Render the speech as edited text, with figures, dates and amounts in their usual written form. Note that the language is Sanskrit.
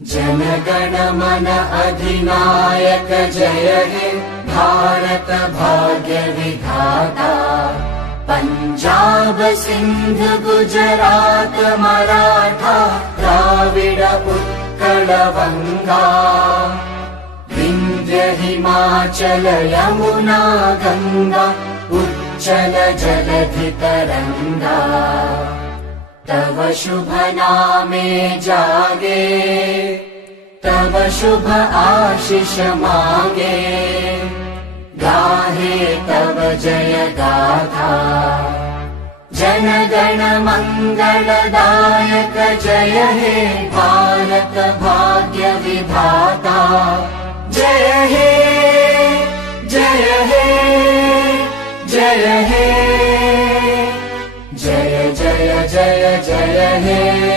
जनगण मन अधिनायक जय हे भारत भाग्य विधाता। पंजाब सिंध गुजरात मराठा द्राविड उत्कल बंगा। विंध्य हिमाचल यमुना गंगा उच्चल जलधि तरंगा। तव शुभ नामे जागे तव शुभ आशीष मागे। गाहे तव जय गाथा जनगण मंगलदायक जय हे भारत भाग्य विधाता। जय हे जय हे जय हे जय जय जय जय हे।